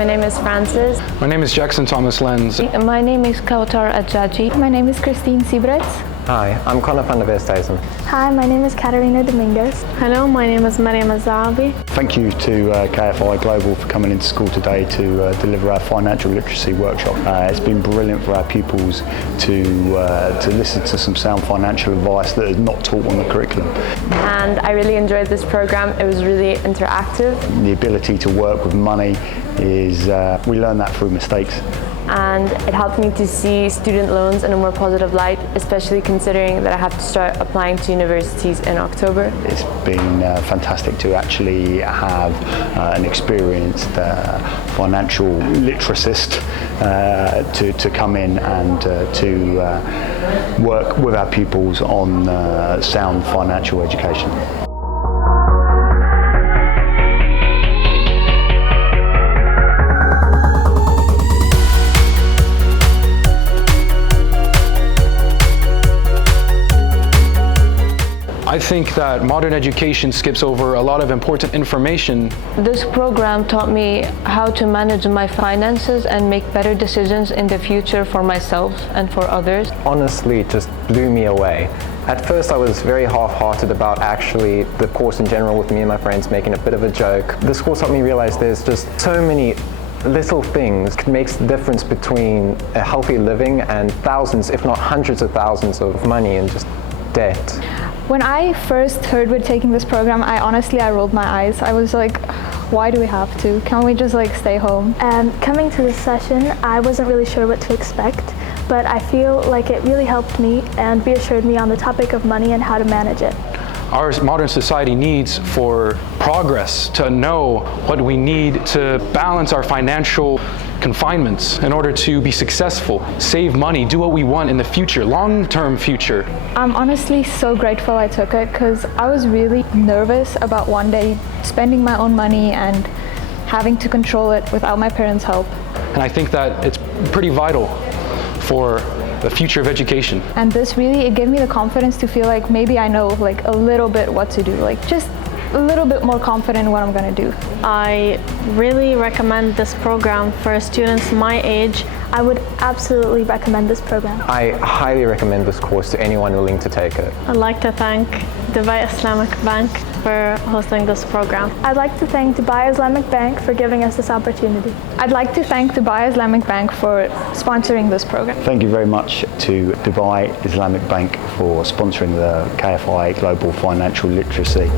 my name is Francis. My name is Jackson Thomas Lenz. My name is Kautar Adjaji. My name is Christine Siebrets. Hi, I'm Connor van der Westhuizen. Hi, my name is Katarina Dominguez. Hello, my name is Mariam Azabi. Thank you to KFI Global for coming into school today to deliver our financial literacy workshop. It's been brilliant for our pupils to listen to some sound financial advice that is not taught on the curriculum. And I really enjoyed this program. It was really interactive. The ability to work with money is, we learn that through mistakes. And it helped me to see student loans in a more positive light, especially considering that I have to start applying to universities in October. It's been fantastic to actually have an experienced financial literacist to come in and to work with our pupils on sound financial education. I think that modern education skips over a lot of important information. This program taught me how to manage my finances and make better decisions in the future for myself and for others. Honestly, it just blew me away. At first I was very half-hearted about actually the course in general, with me and my friends making a bit of a joke. This course helped me realize there's just so many little things that makes the difference between a healthy living and thousands, if not hundreds of thousands of money in just debt. When I first heard we're taking this program, I rolled my eyes. I was like, why do we have to? Can't we just stay home? Coming to this session, I wasn't really sure what to expect, but I feel like it really helped me and reassured me on the topic of money and how to manage it. Our modern society needs for progress to know what we need to balance our financial confinements in order to be successful, save money, do what we want in the future, long-term future. I'm honestly so grateful I took it because I was really nervous about one day spending my own money and having to control it without my parents' help. And I think that it's pretty vital for the future of education. And this really, it gave me the confidence to feel like maybe I know a little bit what to do, just a little bit more confident in what I'm going to do. I really recommend this program for students my age. I would absolutely recommend this program. I highly recommend this course to anyone willing to take it. I'd like to thank Dubai Islamic Bank for hosting this program. I'd like to thank Dubai Islamic Bank for giving us this opportunity. I'd like to thank Dubai Islamic Bank for sponsoring this program. Thank you very much to Dubai Islamic Bank for sponsoring the KFI Global Financial Literacy.